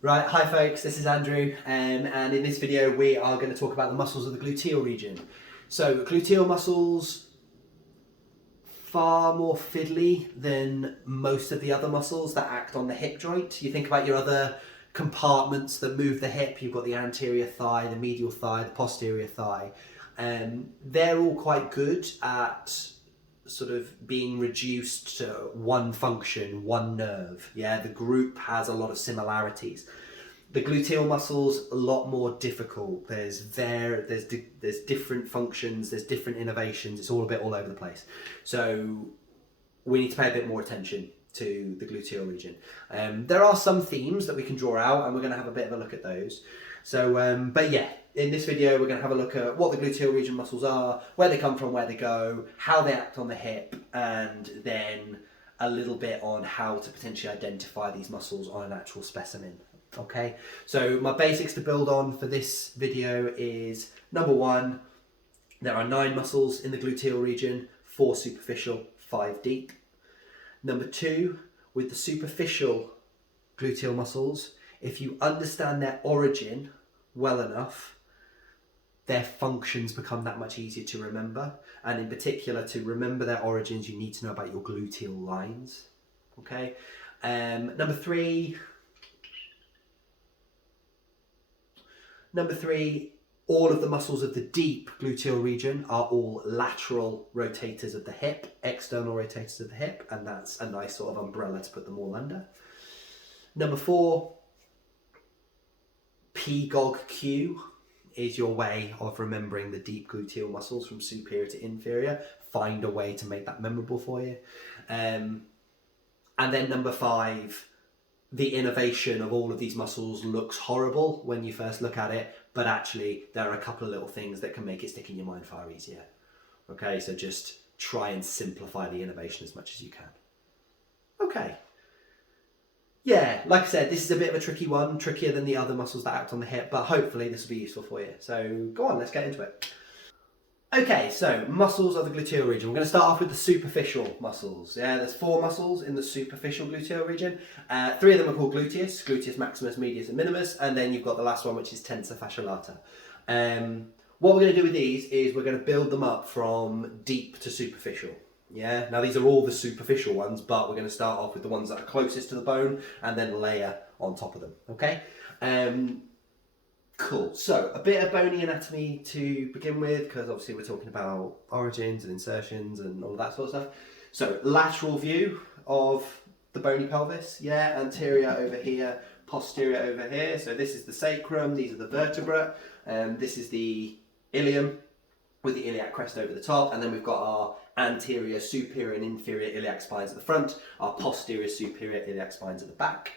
Right, hi folks, this is Andrew, and in this video we are going to talk about the muscles of the gluteal region. So, gluteal muscles, far more fiddly than most of the other muscles that act on the hip joint. You think about your other compartments that move the hip, you've got the anterior thigh, the medial thigh, the posterior thigh. They're all quite good at sort of being reduced to one function, one nerve. Yeah, the group has a lot of similarities. The gluteal muscles a lot more difficult. There's different functions, there's different innervations. It's all a bit all over the place. So we need to pay a bit more attention to the gluteal region. There are some themes that we can draw out, and we're going to have a bit of a look at those. So, but yeah, in this video we're going to have a look at what the gluteal region muscles are, where they come from, where they go, how they act on the hip, and then a little bit on how to potentially identify these muscles on an actual specimen. Okay, so my basics to build on for this video is number one, there are 9 muscles in the gluteal region, 4 superficial, 5 deep. Number two, with the superficial gluteal muscles, if you understand their origin well enough, their functions become that much easier to remember. And in particular, to remember their origins, you need to know about your gluteal lines. Okay. Number three, all of the muscles of the deep gluteal region are all lateral rotators of the hip, external rotators of the hip, and that's a nice sort of umbrella to put them all under. Number 4, PGOG-Q is your way of remembering the deep gluteal muscles from superior to inferior. Find a way to make that memorable for you. And then number 5, the innervation of all of these muscles looks horrible when you first look at it, but actually there are a couple of little things that can make it stick in your mind far easier. Okay, so just try and simplify the innervation as much as you can. Okay. Yeah, like I said, this is a bit of a tricky one, trickier than the other muscles that act on the hip, but hopefully this will be useful for you. So go on, let's get into it. Okay, so muscles of the gluteal region. We're going to start off with the superficial muscles. Yeah, there's 4 muscles in the superficial gluteal region. 3 of them are called gluteus maximus, medius, and minimus, and then you've got the last one, which is tensor fascia lata. What we're going to do with these is we're going to build them up from deep to superficial. Yeah, now these are all the superficial ones, but we're going to start off with the ones that are closest to the bone and then layer on top of them. Okay. Cool, so a bit of bony anatomy to begin with, because obviously we're talking about origins and insertions and all that sort of stuff. So lateral view of the bony pelvis, yeah, anterior over here, posterior over here. So this is the sacrum, these are the vertebrae, this is the ilium with the iliac crest over the top, and then we've got our anterior, superior and inferior iliac spines at the front, our posterior, superior iliac spines at the back.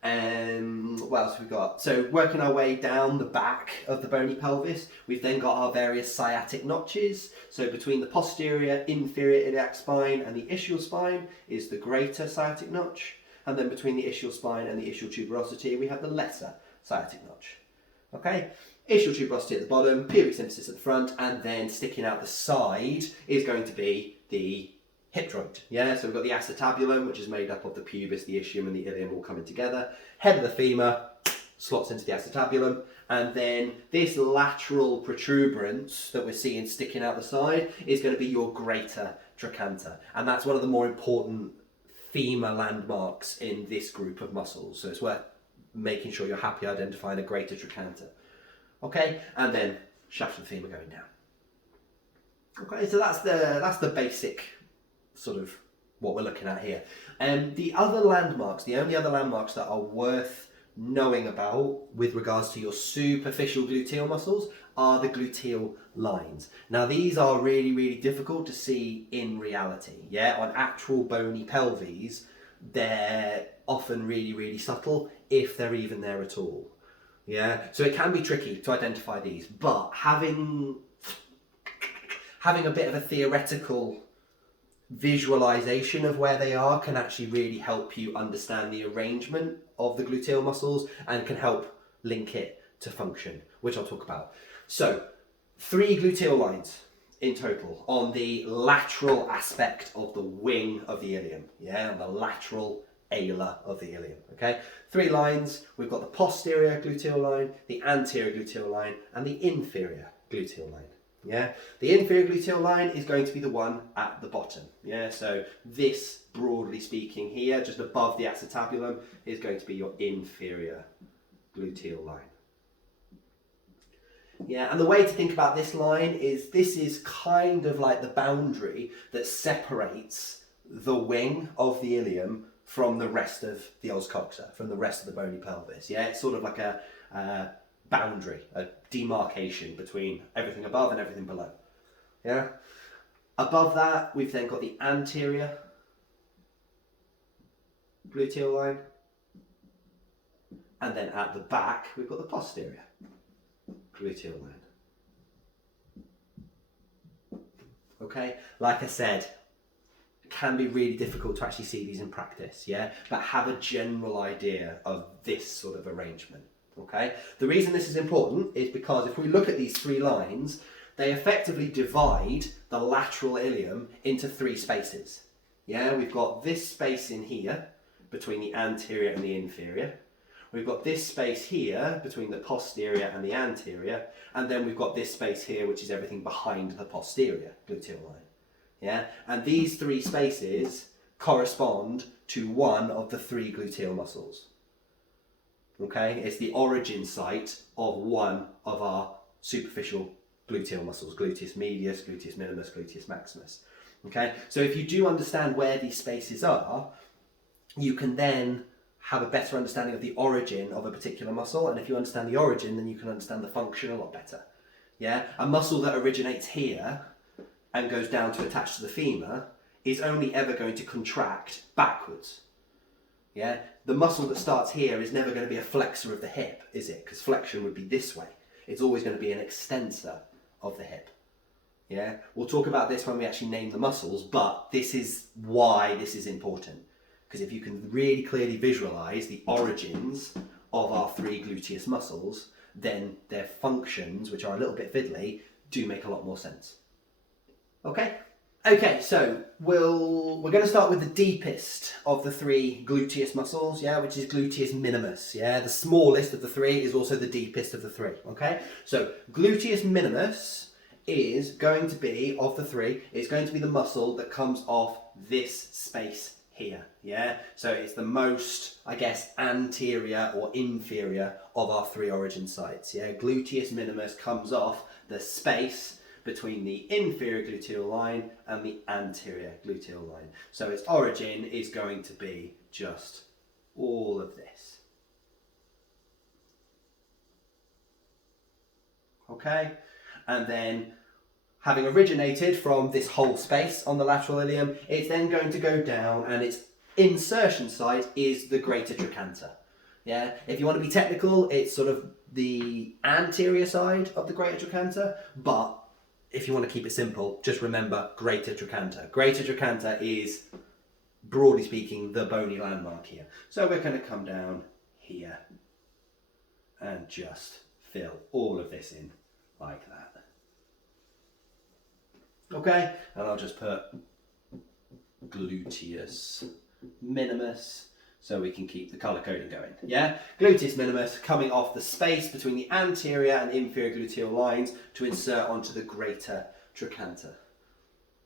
What else have we got? So working our way down the back of the bony pelvis, we've then got our various sciatic notches. So between the posterior inferior iliac spine and the ischial spine is the greater sciatic notch, and then between the ischial spine and the ischial tuberosity we have the lesser sciatic notch. Okay, ischial tuberosity at the bottom, pubic symphysis at the front, and then sticking out the side is going to be the hip joint. Yeah, so we've got the acetabulum, which is made up of the pubis, the ischium and the ilium all coming together. Head of the femur slots into the acetabulum, and then this lateral protuberance that we're seeing sticking out the side is going to be your greater trochanter, and that's one of the more important femur landmarks in this group of muscles, so it's worth making sure you're happy identifying a greater trochanter. Okay, and then shaft of the femur going down. Okay, so that's the basic sort of what we're looking at here. The other landmarks, the only other landmarks that are worth knowing about with regards to your superficial gluteal muscles are the gluteal lines. Now these are really, really difficult to see in reality. Yeah, on actual bony pelvises, they're often really, really subtle, if they're even there at all. Yeah, so it can be tricky to identify these, but having a bit of a theoretical visualization of where they are can actually really help you understand the arrangement of the gluteal muscles and can help link it to function, which I'll talk about. So 3 gluteal lines in total on the lateral aspect of the wing of the ilium, yeah, on the lateral ala of the ilium, okay? 3 lines, we've got the posterior gluteal line, the anterior gluteal line, and the inferior gluteal line, yeah? The inferior gluteal line is going to be the one at the bottom, yeah? So this, broadly speaking here, just above the acetabulum, is going to be your inferior gluteal line. Yeah, and the way to think about this line is this is kind of like the boundary that separates the wing of the ilium from the rest of the os coxa, from the rest of the bony pelvis. Yeah, it's sort of like a boundary, a demarcation between everything above and everything below. Yeah, above that we've then got the anterior gluteal line, and then at the back we've got the posterior gluteal line. Okay, like I said, it can be really difficult to actually see these in practice, yeah, but have a general idea of this sort of arrangement. Okay, the reason this is important is because if we look at these 3 lines, they effectively divide the lateral ilium into 3 spaces. Yeah, we've got this space in here between the anterior and the inferior. We've got this space here between the posterior and the anterior, and then we've got this space here, which is everything behind the posterior gluteal line. Yeah, and these 3 spaces correspond to one of the 3 gluteal muscles. Okay, it's the origin site of one of our superficial gluteal muscles: gluteus medius, gluteus minimus, gluteus maximus. Okay, so if you do understand where these spaces are, you can then have a better understanding of the origin of a particular muscle, and if you understand the origin, then you can understand the function a lot better. Yeah, a muscle that originates here and goes down to attach to the femur is only ever going to contract backwards. Yeah, the muscle that starts here is never going to be a flexor of the hip, is it? Because flexion would be this way. It's always going to be an extensor of the hip. Yeah, we'll talk about this when we actually name the muscles, but this is why this is important. Because if you can really clearly visualize the origins of our 3 gluteus muscles, then their functions, which are a little bit fiddly, do make a lot more sense. Okay? Okay, so we're going to start with the deepest of the 3 gluteus muscles, yeah, which is gluteus minimus, yeah? The smallest of the 3 is also the deepest of the 3, okay? So gluteus minimus is going to be, of the 3, it's going to be the muscle that comes off this space here, yeah? So it's the most, I guess, anterior or inferior of our 3 origin sites, yeah? Gluteus minimus comes off the space between the inferior gluteal line and the anterior gluteal line. So its origin is going to be just all of this. Okay? And then, having originated from this whole space on the lateral ilium, it's then going to go down, and its insertion site is the greater trochanter. Yeah, if you want to be technical, it's sort of the anterior side of the greater trochanter, but if you want to keep it simple, just remember greater trochanter. Greater trochanter is, broadly speaking, the bony landmark here. So we're going to come down here and just fill all of this in like that. Okay, and I'll just put gluteus minimus so we can keep the colour coding going. Yeah, gluteus minimus coming off the space between the anterior and inferior gluteal lines to insert onto the greater trochanter.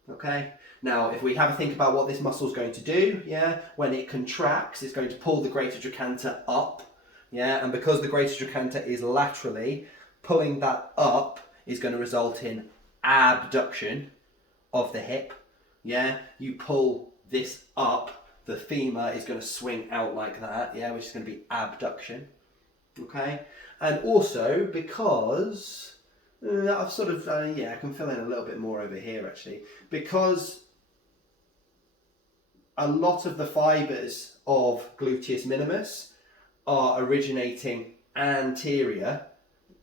Okay, now if we have a think about what this muscle is going to do, yeah, when it contracts, it's going to pull the greater trochanter up, yeah, and because the greater trochanter is laterally, pulling that up is going to result in abduction of the hip. Yeah, you pull this up, the femur is going to swing out like that, yeah, which is going to be abduction. Okay, and also because I've sort of I can fill in a little bit more over here actually, because a lot of the fibers of gluteus minimus are originating anterior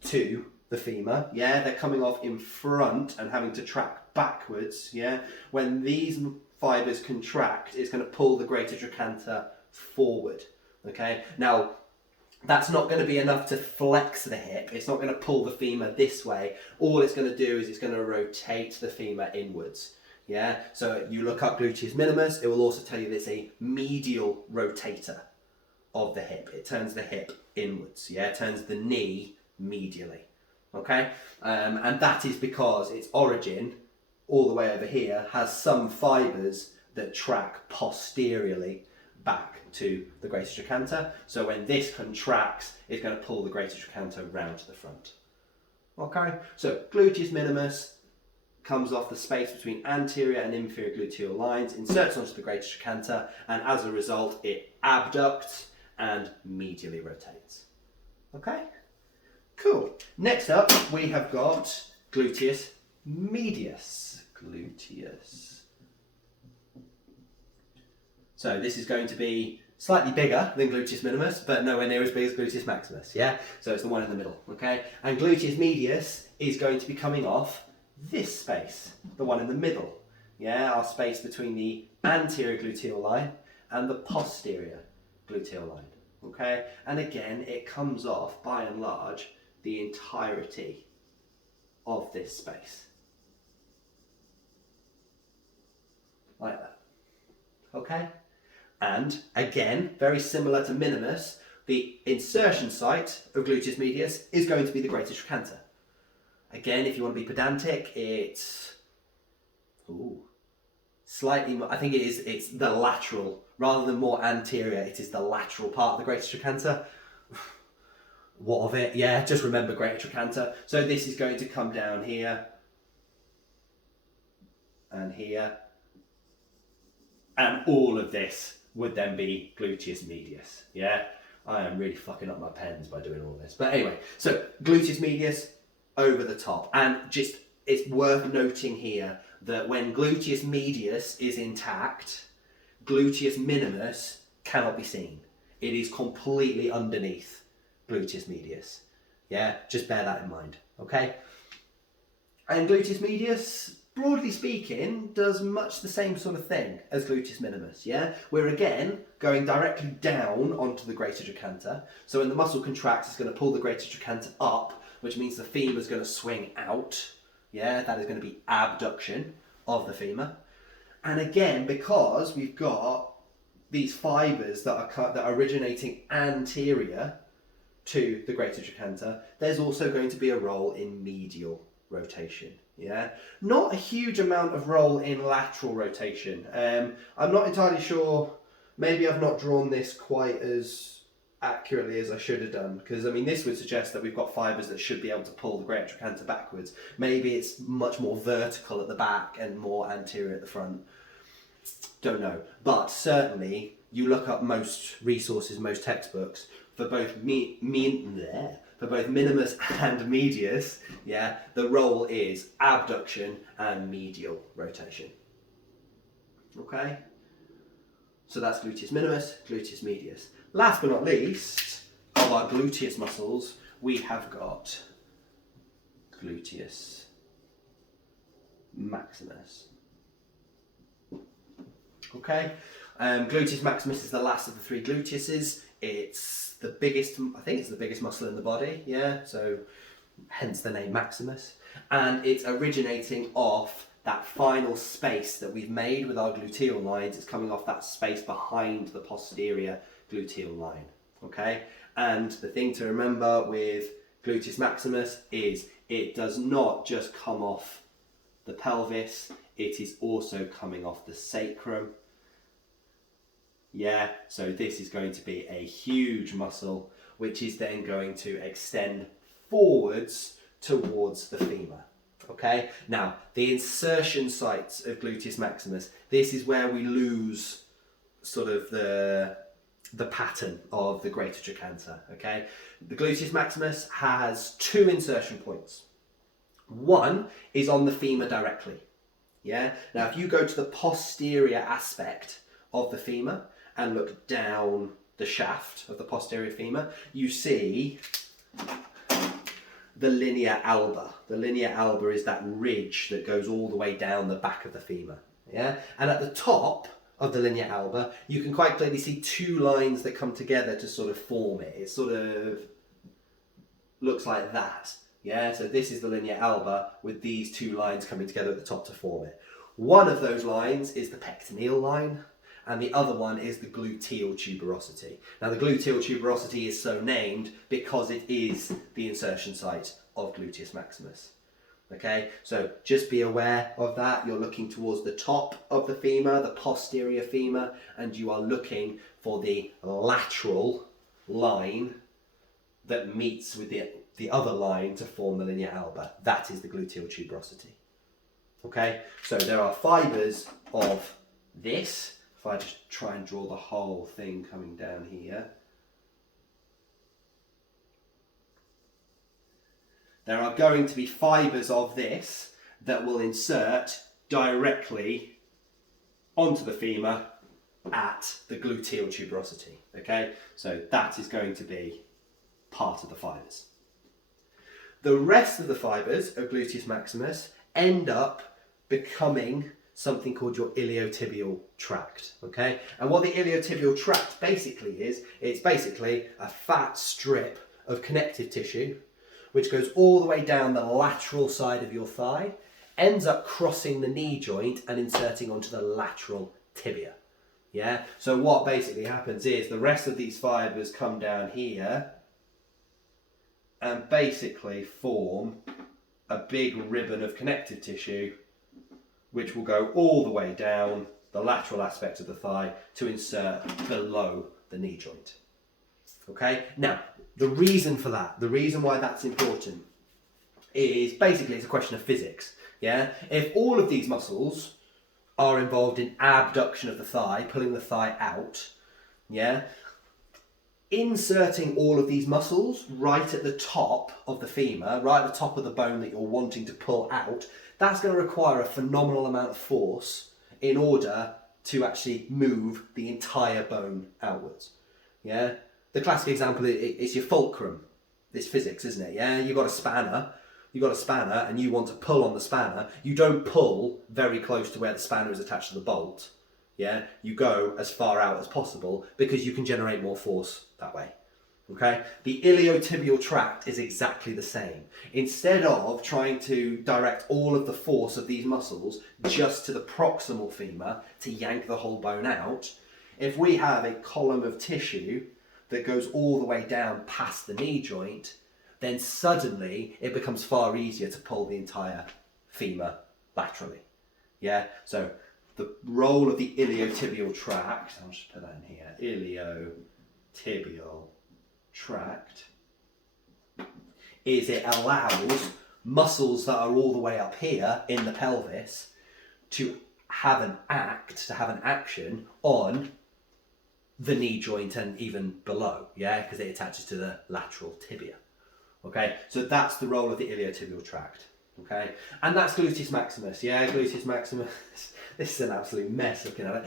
to the femur, yeah, they're coming off in front and having to track backwards, yeah. When these fibers contract, it's going to pull the greater trochanter forward, okay. Now that's not going to be enough to flex the hip, it's not going to pull the femur this way. All it's going to do is it's going to rotate the femur inwards, Yeah, so you look up gluteus minimus, it will also tell you that it's a medial rotator of the hip. It turns the hip inwards, yeah, it turns the knee medially, okay? And that is because its origin, all the way over here, has some fibres that track posteriorly back to the greater trochanter. So when this contracts, it's going to pull the greater trochanter round to the front. Okay, so gluteus minimus comes off the space between anterior and inferior gluteal lines, inserts onto the greater trochanter, and as a result, it abducts and medially rotates. Okay, cool. Next up, we have got gluteus medius. Gluteus. So this is going to be slightly bigger than gluteus minimus, but nowhere near as big as gluteus maximus, yeah? So it's the one in the middle, okay? And gluteus medius is going to be coming off this space, the one in the middle, yeah? Our space between the anterior gluteal line and the posterior gluteal line, okay? And again, it comes off, by and large, the entirety of this space. Like that, okay? And again, very similar to minimus, the insertion site of gluteus medius is going to be the greater trochanter. Again, if you want to be pedantic, it's slightly more, I think it's the lateral, rather than more anterior, it is the lateral part of the greater trochanter. What of it? Yeah, just remember greater trochanter. So this is going to come down here and here, and all of this would then be gluteus medius, yeah? I am really fucking up my pens by doing all this. But anyway, so gluteus medius over the top. And just, it's worth noting here that when gluteus medius is intact, gluteus minimus cannot be seen. It is completely underneath gluteus medius. Yeah, just bear that in mind, okay? And gluteus medius, broadly speaking, does much the same sort of thing as gluteus minimus, yeah? We're again going directly down onto the greater trochanter. So when the muscle contracts, it's going to pull the greater trochanter up, which means the femur is going to swing out, yeah? That is going to be abduction of the femur. And again, because we've got these fibres that are originating anterior to the greater trochanter, there's also going to be a role in medial rotation. Yeah, not a huge amount of role in lateral rotation. I'm not entirely sure, maybe I've not drawn this quite as accurately as I should have done, because I mean this would suggest that we've got fibres that should be able to pull the greater trochanter backwards. Maybe it's much more vertical at the back and more anterior at the front. Don't know, but certainly you look up most resources, most textbooks, for both for both minimus and medius, yeah, the role is abduction and medial rotation. Okay? So that's gluteus minimus, gluteus medius. Last but not least, of our gluteus muscles, we have got gluteus maximus. Okay? Gluteus maximus is the last of the three gluteuses. It's the biggest, I think it's the biggest muscle in the body, yeah, so hence the name Maximus. And it's originating off that final space that we've made with our gluteal lines. It's coming off that space behind the posterior gluteal line, okay? And the thing to remember with gluteus maximus is it does not just come off the pelvis, it is also coming off the sacrum. Yeah, so this is going to be a huge muscle, which is then going to extend forwards towards the femur. Okay, now the insertion sites of gluteus maximus, this is where we lose sort of the pattern of the greater trochanter. Okay, the gluteus maximus has two insertion points. One is on the femur directly. Yeah, now if you go to the posterior aspect of the femur and look down the shaft of the posterior femur, you see the linea alba. The linea alba is that ridge that goes all the way down the back of the femur. Yeah, and at the top of the linea alba, you can quite clearly see two lines that come together to sort of form it. It sort of looks like that. Yeah, so this is the linea alba with these two lines coming together at the top to form it. One of those lines is the pectineal line, and the other one is the gluteal tuberosity. Now the gluteal tuberosity is so named because it is the insertion site of gluteus maximus. Okay, so just be aware of that. You're looking towards the top of the femur, the posterior femur, and you are looking for the lateral line that meets with the other line to form the linea alba. That is the gluteal tuberosity. Okay, so there are fibres of this. If I just try and draw the whole thing coming down here. There are going to be fibres of this that will insert directly onto the femur at the gluteal tuberosity. Okay, so that is going to be part of the fibres. The rest of the fibres of gluteus maximus end up becoming something called your iliotibial tract. Okay, and what the iliotibial tract basically is, it's basically a fat strip of connective tissue which goes all the way down the lateral side of your thigh, ends up crossing the knee joint and inserting onto the lateral tibia. Yeah, so what basically happens is the rest of these fibres come down here and basically form a big ribbon of connective tissue which will go all the way down the lateral aspect of the thigh to insert below the knee joint. Okay, now the reason for that, the reason why that's important is basically it's a question of physics. Yeah, if all of these muscles are involved in abduction of the thigh, pulling the thigh out, yeah, inserting all of these muscles right at the top of the femur, right at the top of the bone that you're wanting to pull out, that's going to require a phenomenal amount of force in order to actually move the entire bone outwards. Yeah, the classic example is your fulcrum. It's physics, isn't it? Yeah, you've got a spanner, and you want to pull on the spanner. You don't pull very close to where the spanner is attached to the bolt. Yeah, you go as far out as possible because you can generate more force that way. Okay, the iliotibial tract is exactly the same. Instead of trying to direct all of the force of these muscles just to the proximal femur to yank the whole bone out, if we have a column of tissue that goes all the way down past the knee joint, then suddenly it becomes far easier to pull the entire femur laterally. Yeah, so the role of the iliotibial tract, I'll just put that in here, iliotibial tract, is it allows muscles that are all the way up here in the pelvis to have an action on the knee joint and even below, yeah, because it attaches to the lateral tibia. Okay, so that's the role of the iliotibial tract. Okay, and that's gluteus maximus. Yeah, gluteus maximus. This is an absolute mess looking at it.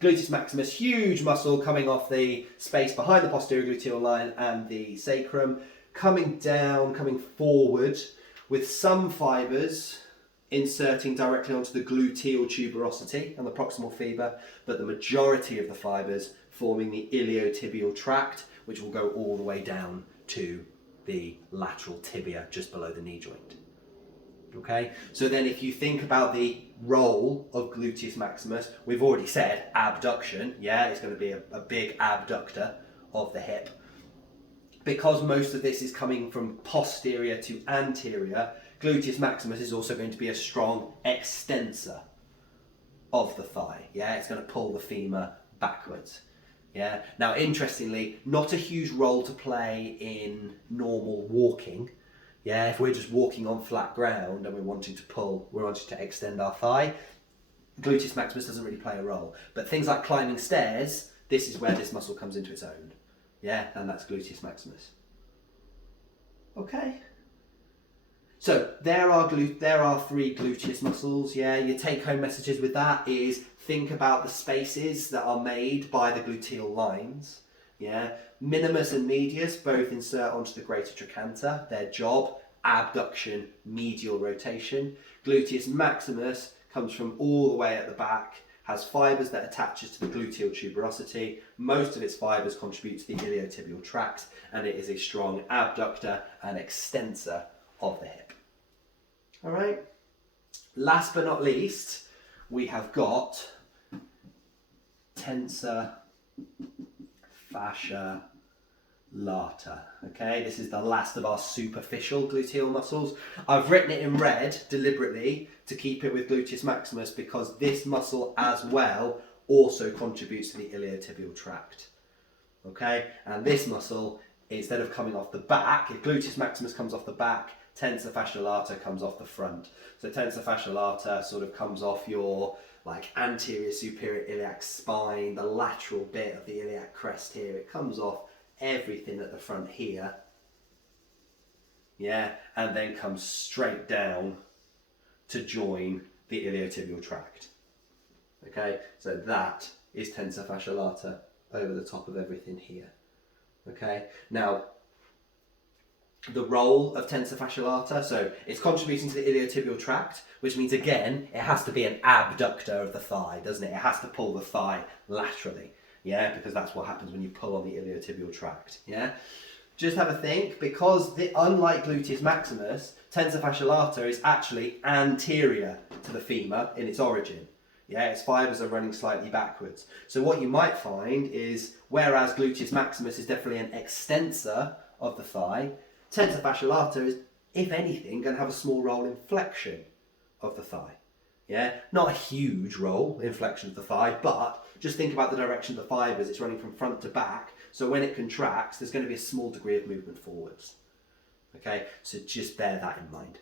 Gluteus maximus, huge muscle coming off the space behind the posterior gluteal line and the sacrum, coming down, coming forward, with some fibres inserting directly onto the gluteal tuberosity and the proximal femur, but the majority of the fibres forming the iliotibial tract, which will go all the way down to the lateral tibia just below the knee joint. Okay, so then if you think about the role of gluteus maximus, we've already said abduction, yeah, it's going to be a big abductor of the hip. Because most of this is coming from posterior to anterior, gluteus maximus is also going to be a strong extensor of the thigh, yeah, it's going to pull the femur backwards. Yeah. Now, interestingly, not a huge role to play in normal walking. Yeah, if we're just walking on flat ground and we're wanting to extend our thigh, gluteus maximus doesn't really play a role. But things like climbing stairs, this is where this muscle comes into its own. Yeah, and that's gluteus maximus. Okay. So there are three gluteus muscles. Yeah, your take-home messages with that is think about the spaces that are made by the gluteal lines. Yeah, minimus and medius both insert onto the greater trochanter. Their job, abduction, medial rotation. Gluteus maximus comes from all the way at the back, has fibres that attaches to the gluteal tuberosity. Most of its fibres contribute to the iliotibial tract, and it is a strong abductor and extensor of the hip. All right. Last but not least, we have got tensor fascia lata. Okay, this is the last of our superficial gluteal muscles. I've written it in red deliberately to keep it with gluteus maximus because this muscle as well also contributes to the iliotibial tract. Okay, and this muscle, instead of coming off the back, if gluteus maximus comes off the back, tensor fascia lata comes off the front. So tensor fascia lata sort of comes off your like anterior superior iliac spine, the lateral bit of the iliac crest here. It comes off everything at the front here, yeah, and then comes straight down to join the iliotibial tract. Okay, so that is tensor fascia lata over the top of everything here. Okay, now the role of tensor fascia lata, so it's contributing to the iliotibial tract, which means again it has to be an abductor of the thigh, doesn't it? It has to pull the thigh laterally, yeah, because that's what happens when you pull on the iliotibial tract, yeah. Just have a think, because unlike gluteus maximus, tensor fascia lata is actually anterior to the femur in its origin. Yeah, its fibres are running slightly backwards. So what you might find is, whereas gluteus maximus is definitely an extensor of the thigh, tensor fascia lata is, if anything, going to have a small role in flexion of the thigh. Yeah, not a huge role in flexion of the thigh, but just think about the direction of the fibres. It's running from front to back, so when it contracts, there's going to be a small degree of movement forwards. Okay, so just bear that in mind.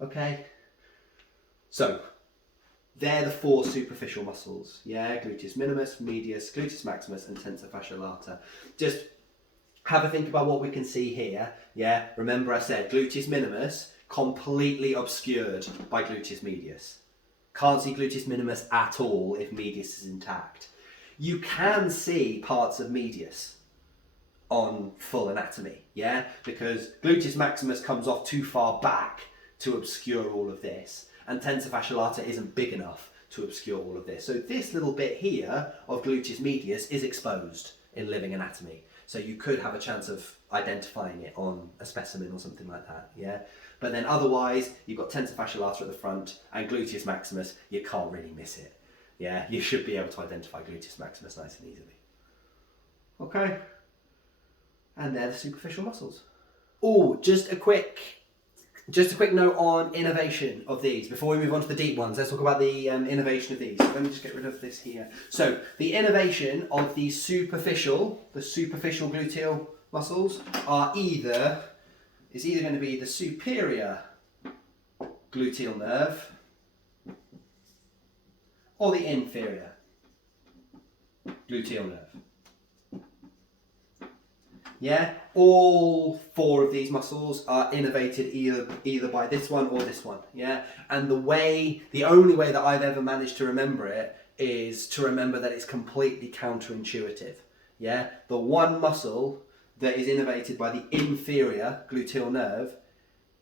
Okay, so they're the four superficial muscles, yeah, gluteus minimus, medius, gluteus maximus, and tensor fascia lata. Just have a think about what we can see here, yeah. Remember I said gluteus minimus completely obscured by gluteus medius. Can't see gluteus minimus at all if medius is intact. You can see parts of medius on full anatomy, yeah, because gluteus maximus comes off too far back to obscure all of this, and tensor fascia lata isn't big enough to obscure all of this. So this little bit here of gluteus medius is exposed in living anatomy. So you could have a chance of identifying it on a specimen or something like that, yeah? But then otherwise, you've got tensor fascia lata at the front and gluteus maximus, you can't really miss it. Yeah, you should be able to identify gluteus maximus nice and easily. Okay, and they're the superficial muscles. Oh, just a quick note on innervation of these before we move on to the deep ones. Let's talk about the innervation of these. Let me just get rid of this here. So the innervation of the superficial gluteal muscles is either going to be the superior gluteal nerve or the inferior gluteal nerve. Yeah, all four of these muscles are innervated either by this one or this one. Yeah, and the only way that I've ever managed to remember it is to remember that it's completely counterintuitive. Yeah, the one muscle that is innervated by the inferior gluteal nerve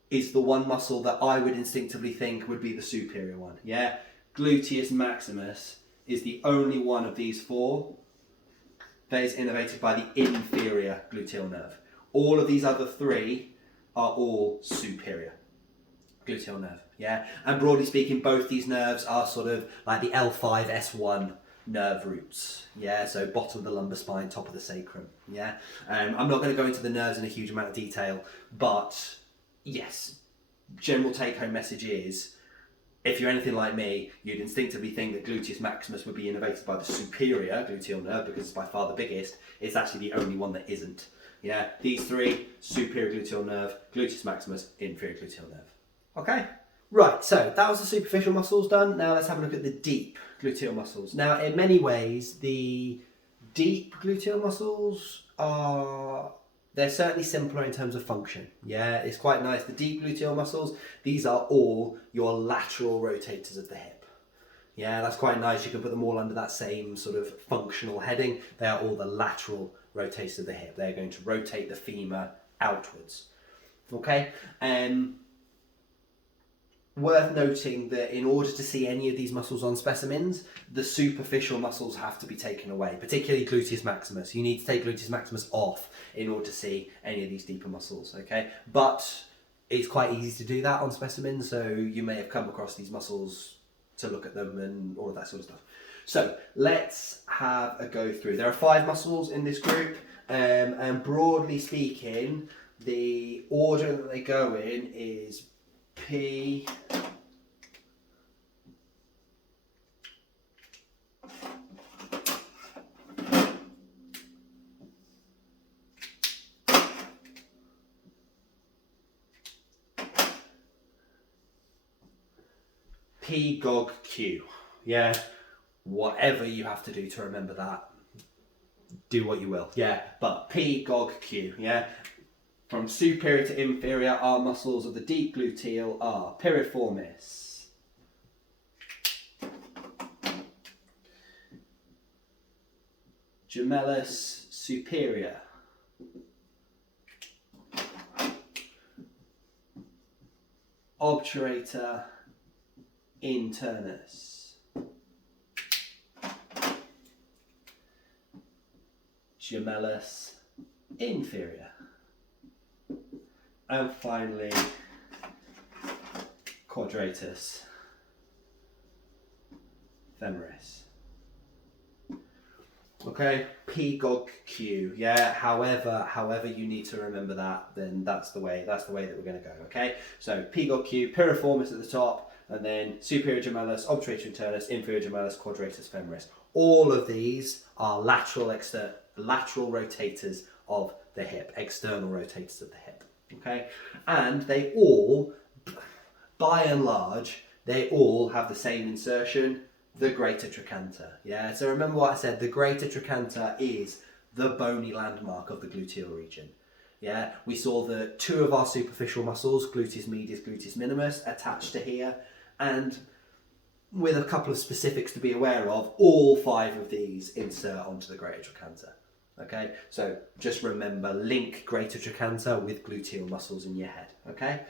is the one muscle that I would instinctively think would be the superior one. Yeah, gluteus maximus is the only one of these four that is innervated by the inferior gluteal nerve. All of these other three are all superior gluteal nerve, yeah? And broadly speaking, both these nerves are sort of like the L5, S1 nerve roots, yeah? So bottom of the lumbar spine, top of the sacrum, yeah? I'm not going to go into the nerves in a huge amount of detail, but yes, general take-home message is, if you're anything like me, you'd instinctively think that gluteus maximus would be innervated by the superior gluteal nerve because it's by far the biggest. It's actually the only one that isn't. Yeah, these three, superior gluteal nerve, gluteus maximus, inferior gluteal nerve. Okay? Right, so that was the superficial muscles done. Now let's have a look at the deep gluteal muscles. Now, in many ways, the deep gluteal muscles they're certainly simpler in terms of function. Yeah, it's quite nice. The deep gluteal muscles, these are all your lateral rotators of the hip. Yeah, that's quite nice. You can put them all under that same sort of functional heading. They are all the lateral rotators of the hip. They're going to rotate the femur outwards. Okay, worth noting that in order to see any of these muscles on specimens, the superficial muscles have to be taken away, particularly gluteus maximus. You need to take gluteus maximus off in order to see any of these deeper muscles, okay? But it's quite easy to do that on specimens, so you may have come across these muscles to look at them and all of that sort of stuff. So let's have a go through. There are 5 muscles in this group, and broadly speaking, the order that they go in is P, P, GOG, Q. Yeah, whatever you have to do to remember that, do what you will. Yeah, but P, GOG, Q. Yeah, from superior to inferior, our muscles of the deep gluteal are piriformis, gemellus superior, obturator internus, gemellus inferior, and finally quadratus femoris. Okay, P, GOG, Q. Yeah, however you need to remember that, then that's the way that we're going to go. Okay, so P, GOG, Q, piriformis at the top, and then superior gemellus, obturator internus, inferior gemellus, quadratus femoris. All of these are lateral rotators of the hip, external rotators of the hip. Okay, and they all, by and large, they all have the same insertion, the greater trochanter. Yeah, so remember what I said, the greater trochanter is the bony landmark of the gluteal region. Yeah, we saw the 2 of our superficial muscles, gluteus medius, gluteus minimus, attached to here, and with a couple of specifics to be aware of, all 5 of these insert onto the greater trochanter. Okay, so just remember, link greater trochanter with gluteal muscles in your head. Okay,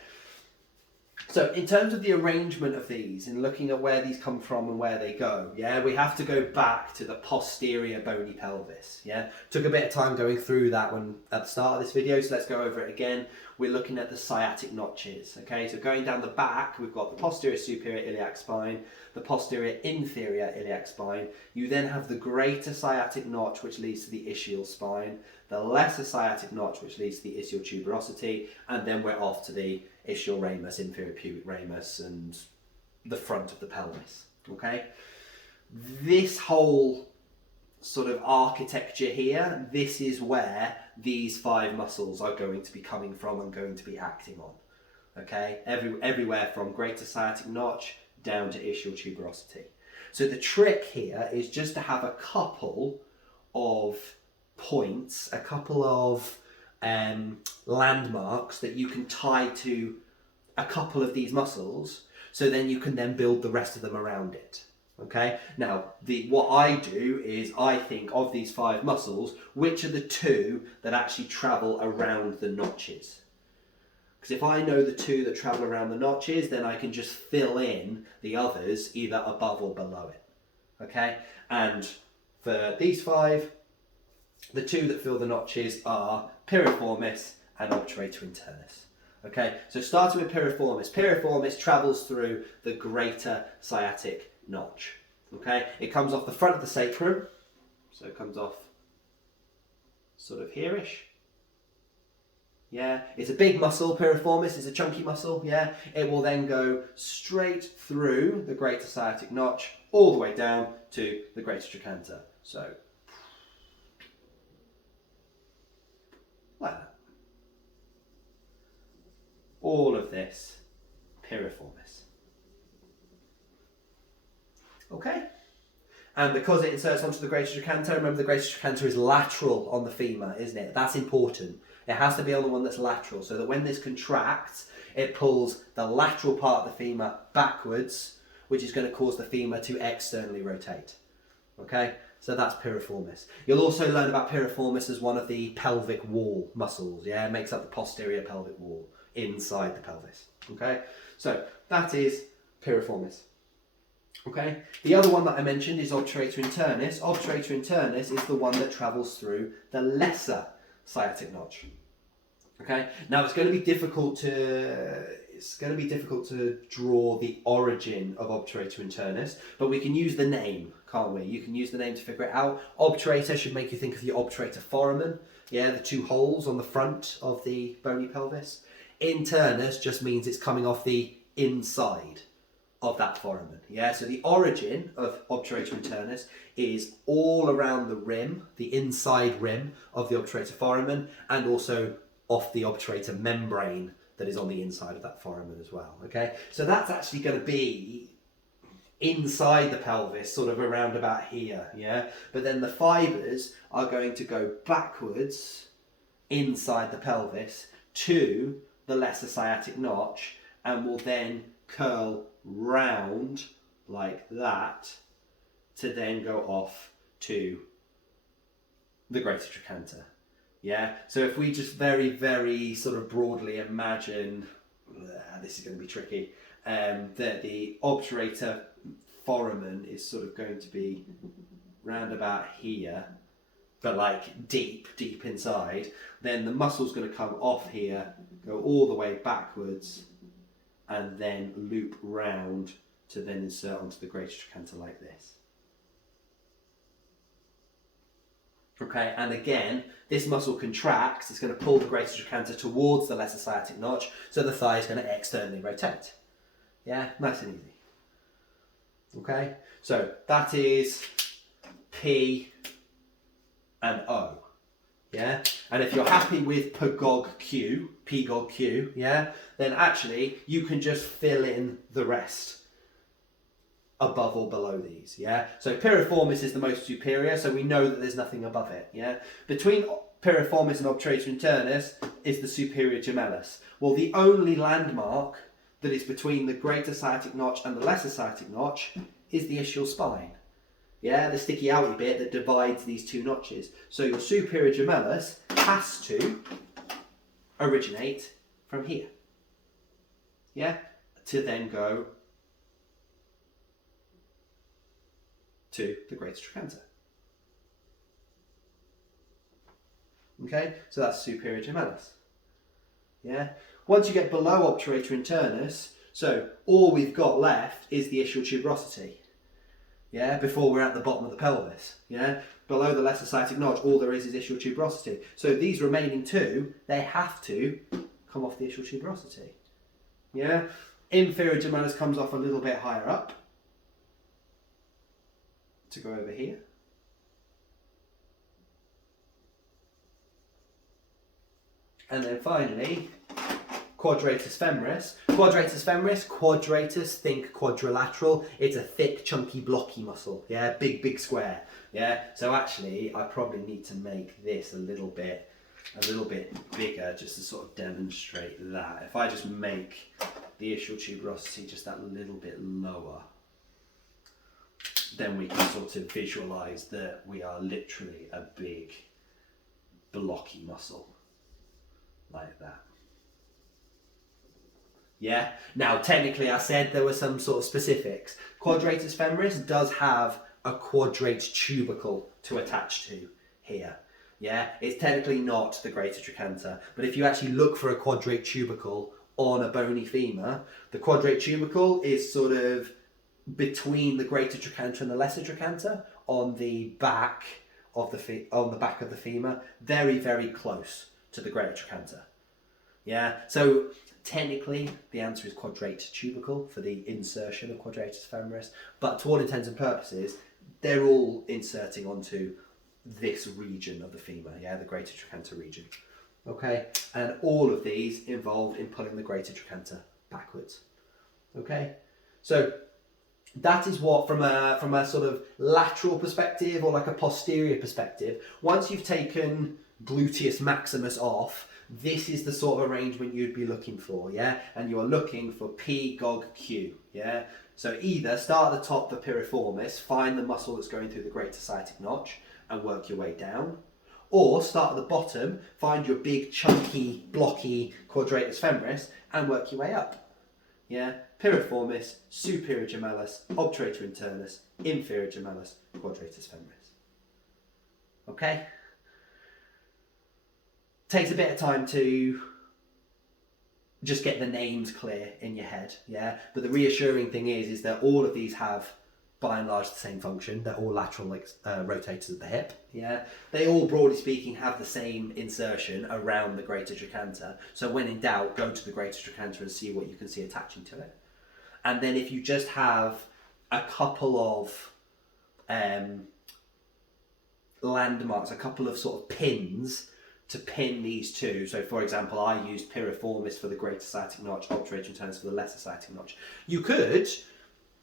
so in terms of the arrangement of these and looking at where these come from and where they go, yeah, we have to go back to the posterior bony pelvis. Yeah, took a bit of time going through that one at the start of this video, so let's go over it again. We're looking at the sciatic notches. Okay, so going down the back, we've got the posterior superior iliac spine, the posterior inferior iliac spine. You then have the greater sciatic notch, which leads to the ischial spine, the lesser sciatic notch, which leads to the ischial tuberosity, and then we're off to the ischial ramus, inferior pubic ramus, and the front of the pelvis. Okay, this whole sort of architecture here, this is where these 5 muscles are going to be coming from and going to be acting on. Okay, everywhere from greater sciatic notch down to ischial tuberosity. So the trick here is just to have a couple of points, a couple of landmarks that you can tie to a couple of these muscles, so then you can then build the rest of them around it. Okay, now what I do is I think of these 5 muscles, which are the 2 that actually travel around the notches. Because if I know the 2 that travel around the notches, then I can just fill in the others either above or below it. Okay, and for these 5, the 2 that fill the notches are piriformis and obturator internus. Okay, so starting with piriformis. Piriformis travels through the greater sciatic notch. Okay, it comes off the front of the sacrum, so it comes off sort of here-ish. Yeah, it's a big muscle, piriformis, it's a chunky muscle. Yeah, it will then go straight through the greater sciatic notch all the way down to the greater trochanter. So like that. All of this piriformis. Okay, and because it inserts onto the greater trochanter, remember the greater trochanter is lateral on the femur, isn't it? That's important. It has to be on the one that's lateral, so that when this contracts, it pulls the lateral part of the femur backwards, which is going to cause the femur to externally rotate. Okay, so that's piriformis. You'll also learn about piriformis as one of the pelvic wall muscles. Yeah, it makes up the posterior pelvic wall inside the pelvis. Okay, so that is piriformis. Okay, the other one that I mentioned is obturator internus. Obturator internus is the one that travels through the lesser sciatic notch. Okay, now it's going to be difficult to it's going to be difficult to draw the origin of obturator internus, but we can use the name, can't we? You can use the name to figure it out. Obturator should make you think of the obturator foramen, yeah, the two holes on the front of the bony pelvis. Internus just means it's coming off the inside of that foramen, yeah? So the origin of obturator internus is all around the rim, the inside rim of the obturator foramen, and also off the obturator membrane that is on the inside of that foramen as well, okay? So that's actually going to be inside the pelvis, sort of around about here, yeah? But then the fibres are going to go backwards inside the pelvis to the lesser sciatic notch and will then curl round like that to then go off to the greater trochanter. Yeah, so if we just very, very sort of broadly imagine, this is going to be tricky, that the obturator foramen is sort of going to be round about here, but like deep inside, then the muscle's going to come off here, go all the way backwards, and then loop round to then insert onto the greater trochanter like this. Okay, and again, this muscle contracts, it's going to pull the greater trochanter towards the lesser sciatic notch, so the thigh is going to externally rotate. Yeah, nice and easy. Okay, so that is P and O. Yeah, and if you're happy with P-GOG Q, yeah, then actually you can just fill in the rest above or below these, yeah? So piriformis is the most superior, so we know that there's nothing above it, yeah? Between piriformis and obturator internus is the superior gemellus. Well, the only landmark that is between the greater sciatic notch and the lesser sciatic notch is the ischial spine, yeah? The sticky outy bit that divides these two notches. So your superior gemellus has to originate from here, yeah? To then go to the greater trochanter. Okay, so that's superior gemellus. Yeah. Once you get below obturator internus, so all we've got left is the ischial tuberosity. Yeah, before we're at the bottom of the pelvis. Yeah, below the lesser sciatic notch, all there is ischial tuberosity. So these remaining two, they have to come off the ischial tuberosity. Yeah, inferior gemellus comes off a little bit higher up to go over here. And then finally, quadratus femoris. Quadratus, think quadrilateral. It's a thick, chunky, blocky muscle. Yeah, big square. Yeah, so actually I probably need to make this a little bit bigger just to sort of demonstrate that. If I just make the ischial tuberosity just that little bit lower, then we can sort of visualize that we are literally a big blocky muscle like that. Yeah, now technically I said there were some sort of specifics. Quadratus femoris does have a quadrate tubercle to attach to here. Yeah, it's technically not the greater trochanter, but if you actually look for a quadrate tubercle on a bony femur, the quadrate tubercle is sort of between the greater trochanter and the lesser trochanter on the back of the femur, very close to the greater trochanter. Yeah, so technically the answer is quadrate tubercle for the insertion of quadratus femoris, but to all intents and purposes they're all inserting onto this region of the femur, yeah, the greater trochanter region. Okay, and all of these involved in pulling the greater trochanter backwards. Okay, so that is what, from a sort of lateral perspective or like a posterior perspective, once you've taken gluteus maximus off, this is the sort of arrangement you'd be looking for, yeah? And you're looking for P, GOG, Q, yeah? So either start at the top for piriformis, find the muscle that's going through the greater sciatic notch and work your way down, or start at the bottom, find your big, chunky, blocky quadratus femoris and work your way up, yeah? Piriformis, superior gemellus, obturator internus, inferior gemellus, quadratus femoris. Okay? Takes a bit of time to just get the names clear in your head, yeah? But the reassuring thing is that all of these have, by and large, the same function. They're all lateral rotators of the hip, yeah? They all, broadly speaking, have the same insertion around the greater trochanter. So when in doubt, go to the greater trochanter and see what you can see attaching to it. And then if you just have a couple of landmarks, a couple of sort of pins to pin these two. So for example, I used piriformis for the greater sciatic notch, obturator internus for the lesser sciatic notch. You could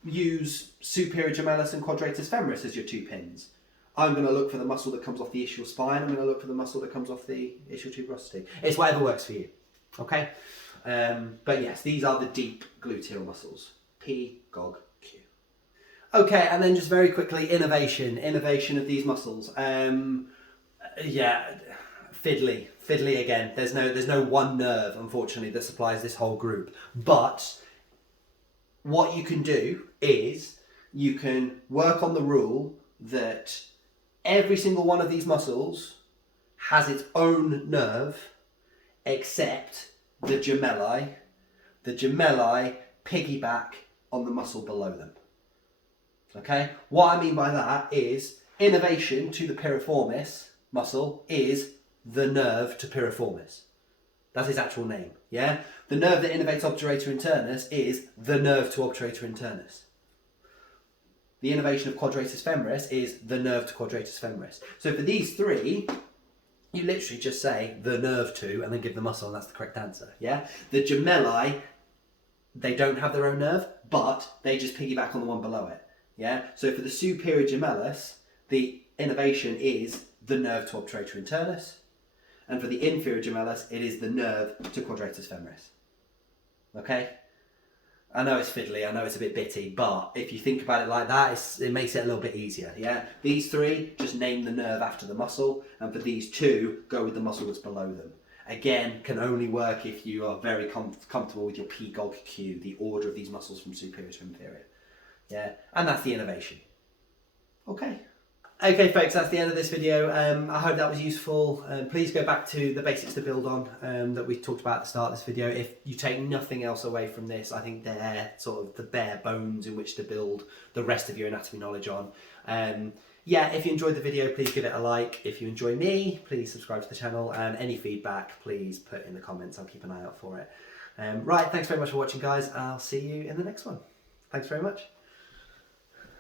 use superior gemellus and quadratus femoris as your two pins. I'm going to look for the muscle that comes off the ischial spine. I'm going to look for the muscle that comes off the ischial tuberosity. It's whatever works for you. Okay? But yes, these are the deep gluteal muscles. P, Gog, Q. Okay, and then just very quickly, innervation of these muscles. Yeah, fiddly again. There's no one nerve, unfortunately, that supplies this whole group. But what you can do is you can work on the rule that every single one of these muscles has its own nerve except the gemelli. The gemelli piggyback on the muscle below them. Okay? What I mean by that is innervation to the piriformis muscle is the nerve to piriformis. That's its actual name, yeah? The nerve that innervates obturator internus is the nerve to obturator internus. The innervation of quadratus femoris is the nerve to quadratus femoris. So for these three, you literally just say the nerve to and then give the muscle, and that's the correct answer, yeah? The gemelli, they don't have their own nerve, but they just piggyback on the one below it, yeah? So for the superior gemellus, the innervation is the nerve to obturator internus. And for the inferior gemellus, it is the nerve to quadratus femoris. Okay? I know it's fiddly, I know it's a bit bitty, but if you think about it like that, it makes it a little bit easier, yeah? These three, just name the nerve after the muscle, and for these two, go with the muscle that's below them. Again, can only work if you are very comfortable with your P, Gog, Q, the order of these muscles from superior to inferior. Yeah? And that's the innervation. Okay. Okay folks, that's the end of this video. I hope that was useful. Please go back to the basics to build on that we talked about at the start of this video. If you take nothing else away from this, I think they're sort of the bare bones in which to build the rest of your anatomy knowledge on. Yeah, if you enjoyed the video, please give it a like. If you enjoy me, please subscribe to the channel, and any feedback, please put in the comments. I'll keep an eye out for it. Right, thanks very much for watching guys. I'll see you in the next one. Thanks very much.